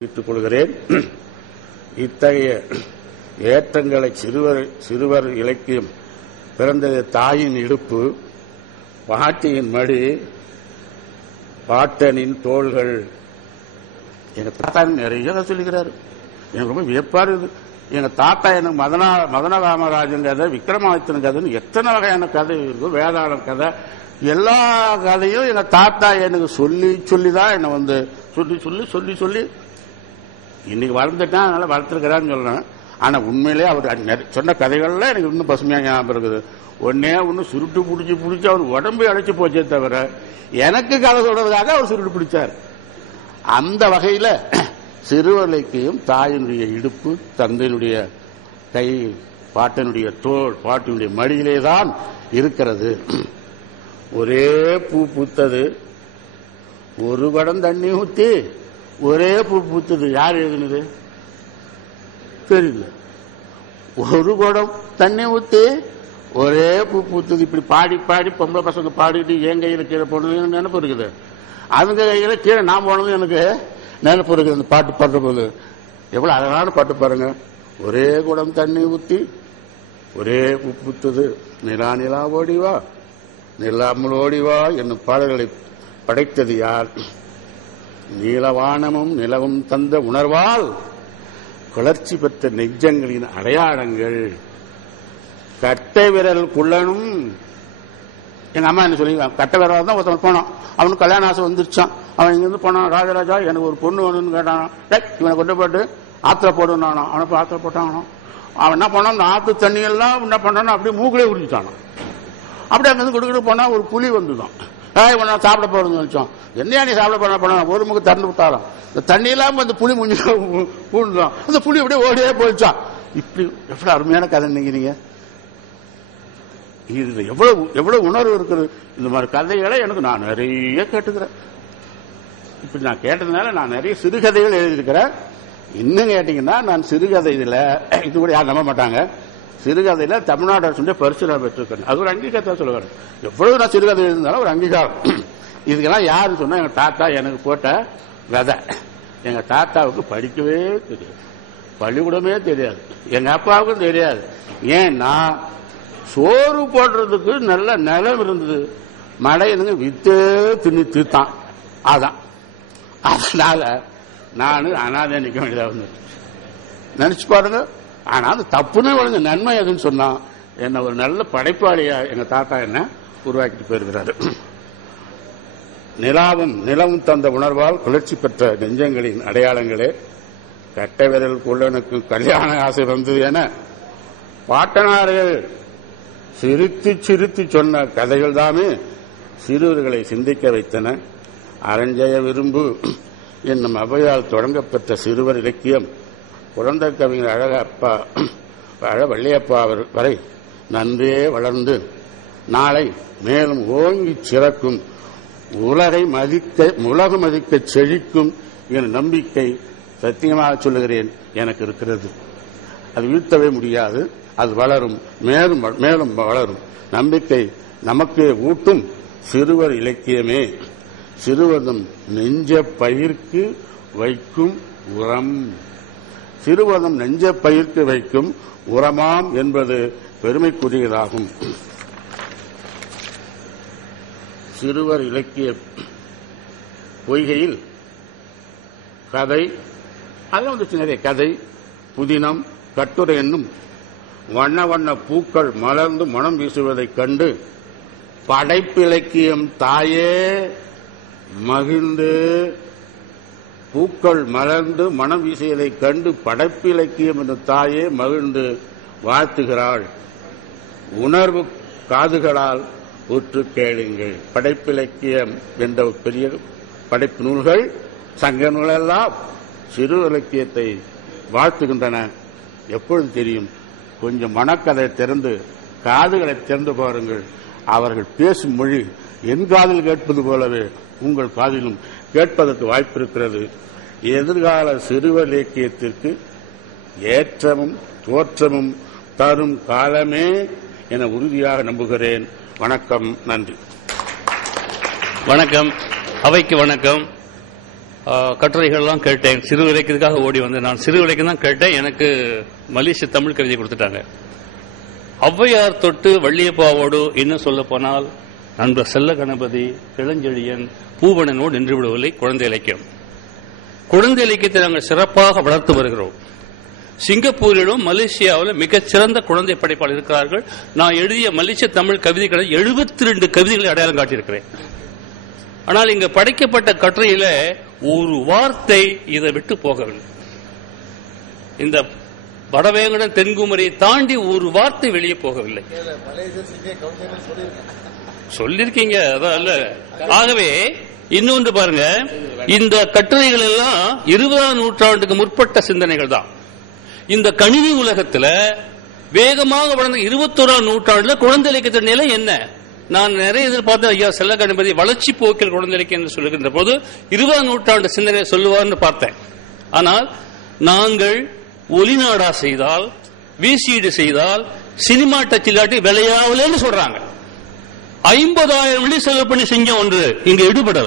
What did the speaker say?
தெரிவித்துக் கொள்கிறேன். இத்தகைய ஏற்றங்களை சிறுவர் இலக்கியம் பிறந்தது தாயின் இடுப்பு, பாட்டியின் மடி, பாட்டனின் தோள்கள். எங்க தாத்தா நிறைய சொல்லுகிறாரு. எனக்கு ரொம்ப வியப்பா இருக்குது. எங்க தாத்தா எனக்கு மதனகாமராஜன் கதை, விக்ரமாதித்தன் கதைன்னு எத்தனை வகையான கதை இருக்கும், வேதாளம் கதை, எல்லா கதையும் எங்க தாத்தா எனக்கு சொல்லி சொல்லிதான் என்ன வந்து சொல்லி சொல்லி இன்னைக்கு வளர்ந்துட்டான், அதனால வளர்த்துருக்கிறான்னு சொல்றேன். ஆனா உண்மையிலேயே அவர் சொன்ன கதைகள்ல எனக்கு இன்னும் பசுமையா ஞாபகம் இருக்குது. ஒன்னு சுருட்டு பிடிச்சி அவர் உடம்பு அழைச்சு போச்சே தவிர எனக்கு கதை சொல்றதுக்காக அவர் சுருட்டு பிடிச்சார். அந்த வகையில சிறுவலைக்கையும் தாயினுடைய இடுப்பு, தந்தையினுடைய கை, பாட்டனுடைய தோள், பாட்டினுடைய மடியிலேதான் இருக்கிறது. ஒரே பூ பூத்தது, ஒரு குடம் தண்ணி ஊத்தி ஒரே பூ பூத்தது. யார் எழுதுனது தெரியல. ஒரு குடம் தண்ணி ஊத்தி ஒரே பூ பூத்தது. இப்படி பாடி பாடி பொம்பளை பசங்க பாடிட்டு என் கையில கீழே போனது நினைப்பு இருக்குது. அவங்க கையில கீழே நான் போனது எனக்கு நினைப்பு இருக்குது. அந்த பாட்டு பாடுற போது எவ்வளவு அழகான பாட்டு பாருங்க. ஒரே குடம் தண்ணி ஊத்தி ஒரே பூ பூத்தது, நிலா நிலா ஓடிவா நிலாமல் ஓடிவா என்னும் பாடல்களை படைத்தது யார்? நீலவானமும் நிலவும் தந்த உணர்வால் கிளர்ச்சி பெற்ற நெஞ்சங்களின் அடையாளங்கள். கட்டை விரல் குள்ளனும். எங்க அம்மா என்ன சொல்லி, கட்டை விரல் தான் ஒருத்தன் போனான், அவனுக்கு கல்யாண ஆசை வந்துருச்சான். அவன் இங்கிருந்து போனான், ராஜராஜா எனக்கு ஒரு பொண்ணு வேணும்னு கேட்டான். இவனை கொண்டு போட்டு ஆத்திர போடுனானோ, அவனை போய் ஆத்திர போட்டானோ. அவன் என்ன பண்ணான், அந்த ஆத்து தண்ணி எல்லாம் என்ன பண்ணானோ அப்படியே மூக்கிலே குடிச்சானோ. அப்படி அங்கிருந்து கொடுக்கிட்டு போனா ஒரு புலி வந்துதான். சாப்பிட போறதுன்னு நினைச்சோம். என்னையா நீ சாப்பிட போன ஒரு முக திறந்து விட்டாலும் இந்த தண்ணி இல்லாம அந்த புலி முஞ்சி பூண்டுதான். அந்த புலி அப்படியே ஓடியே போயிடுச்சான். இப்படி எவ்வளவு அருமையான கதை நினைக்கிறீங்க. இதுல எவ்வளவு உணர்வு இருக்குது. இந்த மாதிரி கதைகளை எனக்கு நான் நிறைய கேட்டுக்கிறேன். இப்படி நான் கேட்டதுனால நான் நிறைய சிறுகதைகள் எழுதியிருக்கிறேன். இன்னும் கேட்டீங்கன்னா நான் சிறுகதை இதுல இது கூட யாரும் நம்ப மாட்டாங்க. சிறுகதையில தமிழ்நாடு அரசு பரிசு நான் பெற்றிருக்கேன். அது ஒரு அங்கீகாரத்தை சொல்லுவாரு. எவ்வளவு நான் சிறுகதை எழுதினாலும் ஒரு அங்கீகாரம். இதுக்கெல்லாம் யாரு சொன்னா, எங்க தாத்தா எனக்கு போட்ட விதை. எங்க தாத்தாவுக்கு படிக்கவே தெரியாது, பள்ளிக்கூடமே தெரியாது, எங்க அப்பாவுக்கும் தெரியாது. ஏன்னா சோறு போடுறதுக்கு நல்ல நிலம் இருந்தது, மழை வித்தே தின்னு தீர்த்தான். அதான் அதனால நானு அனாதை நிக்க வேண்டியதா வந்து நினைச்சு பாருங்க. ஆனா அது தப்புன்னு வளர்ந்த நன்மை எதுன்னு சொன்னா, என்ன ஒரு நல்ல படைப்பாளியா எங்க தாத்தா என்ன உருவாக்கிட்டு போயிருக்கிறாரு. நிலவும் தந்த உணர்வால் கிளர்ச்சி பெற்ற நெஞ்சங்களின் அடையாளங்களே. கட்டை விரல் குள்ளனுக்கு கல்யாண ஆசை வந்தது என பாட்டனார்கள் சிரித்து சொன்ன கதைகள் தாமே சிறுவர்களை சிந்திக்க வைத்தன. அரஞ்சய விரும்பு என்னும் அவையால் தொடங்கப்பெற்ற சிறுவர் இலக்கியம் குழந்தை கவிஞர் வள்ளியப்பா வரை நன்றே வளர்ந்து நாளை மேலும் ஓங்கி சிறக்கும், உலகம் மதிக்க செழிக்கும் என நம்பிக்கை சத்தியமாக சொல்லுகிறேன் எனக்கு இருக்கிறது. அது வீழ்த்தவே முடியாது. அது வளரும், மேலும் மேலும் வளரும். நம்பிக்கை நமக்கே ஊட்டும் சிறுவர் இலக்கியமே சிறுவதம் நெஞ்ச பயிர்க்கு வைக்கும் உரம். சிறுவதம் நெஞ்ச பயிர்க்கு வைக்கும் உரமாம் என்பது பெருமைக்குரியதாகும். சிறுவர் இலக்கிய பொய்கையில் கதை, அதெல்லாம் வந்துச்சு நிறைய கதை, புதினம், கட்டுரை என்னும் வண்ண வண்ண பூக்கள் மலர்ந்து மனம் வீசுவதைக் கண்டு படைப்பிலக்கியம் தாயே மகிழ்ந்து, பூக்கள் மலர்ந்து மனம் வீசியதைக் கண்டு படைப்பிலக்கியம் என்ற தாயே மகிழ்ந்து வாழ்த்துகிறாள். உணர்வு காதுகளால் உற்று கேளுங்கள். படைப்பிலக்கியம் என்ற பெரிய படைப்பு நூல்கள், சங்க நூலெல்லாம் சிறு இலக்கியத்தை வாழ்த்துகின்றன. எப்பொழுது தெரியும்? கொஞ்சம் மனக்கதை திறந்து காதுகளை திறந்து பாருங்கள். அவர்கள் பேசும் மொழி என் காதில் கேட்பது போலவே உங்கள் காதிலும் கேட்பதற்கு வாய்ப்பு இருக்கிறது. எதிர்கால சிறுவர் இலக்கியத்திற்கு ஏற்றமும் தோற்றமும் தரும் காலமே என உறுதியாக நம்புகிறேன். வணக்கம், நன்றி. வணக்கம், அவைக்கு வணக்கம். கட்டுரைகள்லாம் கேட்டேன். சிறு இலக்கியத்துக்காக ஓடி வந்து நான் சிறு இலக்கியம் தான் கேட்டேன். எனக்கு மலேசிய தமிழ் கவிதை கொடுத்துட்டாங்க. ஔவையார் தொட்டு வள்ளியப்பாவோடு இன்னும் சொல்ல போனால் நண்பர் செல்ல கணபதி, இளஞ்செழியன், பூவணனோடு நின்று விடுவதில்லை குழந்தை இலக்கியம். குழந்தை இலக்கியத்தை நாங்கள் சிறப்பாக வளர்த்து வருகிறோம். சிங்கப்பூரிலும் மலேசியாவிலும் மிகச்சிறந்த குழந்தை படைப்பாளர் இருக்கிறார்கள். நான் எழுதிய மலேசிய தமிழ் கவிதைகளை 72 கவிதைகளை அடையாளம் காட்டியிருக்கிறேன். ஆனால் இங்கு படைக்கப்பட்ட கட்டுரையில ஒரு வார்த்தை இதை விட்டு போகவில்லை. இந்த வடவேங்கடன் தென்குமரியை தாண்டி ஒரு வார்த்தை வெளியே போகவில்லை. சொல்லிருக்கீங்க, அதான் இல்ல. ஆகவே இன்னொன்று பாருங்க, இந்த கட்டுரைகள் எல்லாம் 20ஆம் நூற்றாண்டுக்கு முற்பட்ட சிந்தனைகள் தான். இந்த கணினி உலகத்தில் வேகமாக வளர்ந்த 21ஆம் நூற்றாண்டுல குழந்தை இலக்கியத்தின் நிலை என்ன? நான் நிறைய எதிர்பார்த்தேன். ஐயா செல்ல கணபதி வளர்ச்சி போக்கில் குழந்தை இலக்கியம் என்று சொல்லுகின்ற போது 20ஆம் நூற்றாண்டு சிந்தனை சொல்லுவார்னு பார்த்தேன். ஆனால் நாங்கள் ஒலிநாடா செய்தால், விசிடி செய்தால், சினிமா டச் இல்லாட்டி விளையாவலன்னு சொல்றாங்க. 50,000 வெள்ளி செலவு பண்ணி செஞ்ச ஒன்று இங்க எடுபடல.